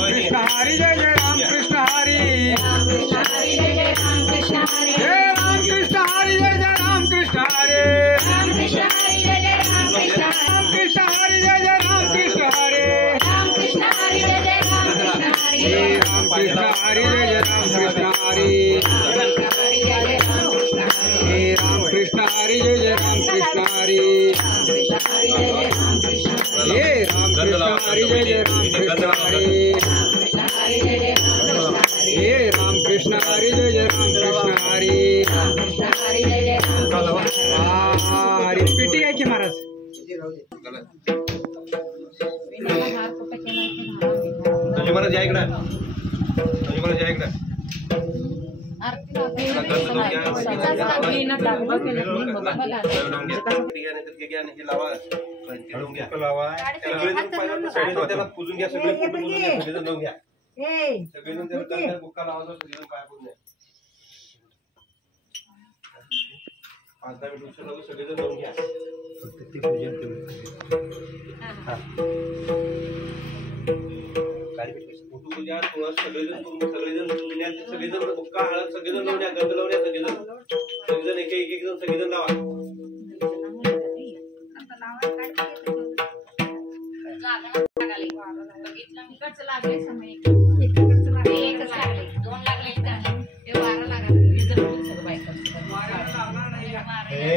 कृष्ण हरी जय जय राम कृष्ण हरी राम कृष्ण हरी जय जय राम कृष्ण हरी जय राम कृष्ण हरी जय जय राम कृष्ण हरी राम कृष्ण हरी जय जय राम कृष्ण राम कृष्ण हरी जय जय राम कृष्ण हरी राम कृष्ण हरी जय जय राम कृष्ण हरी राम कृष्ण हरी जय जय राम कृष्ण हरी राम कृष्ण हरी जय जय राम कृष्ण हरी हे राम कृष्ण हरी जय जय राम कृष्ण हरी हे राम कृष्ण हरी जय जय राम कृष्ण हरी हरी पिटी आहे की महाराज महाराज या इकडे महाराज या इकडे पूजून घ्या सगळे जाऊन घ्या सगळेजण त्याला बुक्का लावायचा सगळेजण पाया पडून द्या 5-10 मिनिट उशीर लागू सगळेजण जाऊन घ्या फक्त ते पूजन फोटो पूजा तुळस सगळेजण सगळेजण बुक्का हळद सगळेजण लावून द्या गंध लावून द्या सगळेजण एक जण सगळेजण लावा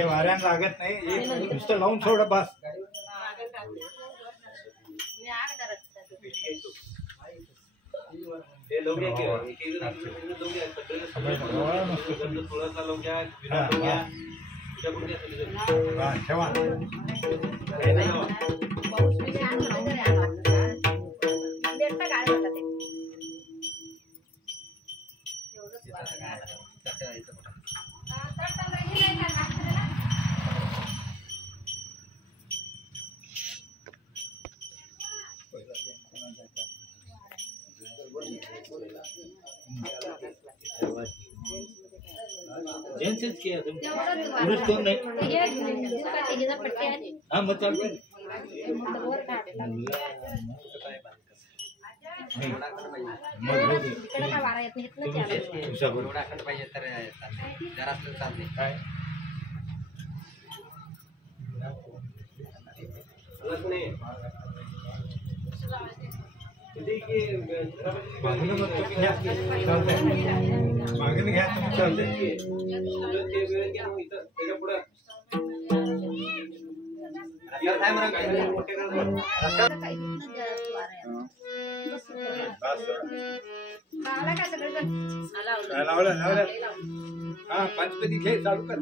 वाऱ्यान लागत नाही नुसतं लावून सोड बस जेंट्स किया पुरुष कोण नाही हा मग चालते मागून घ्या चालते हा पंचपती घे चालू कर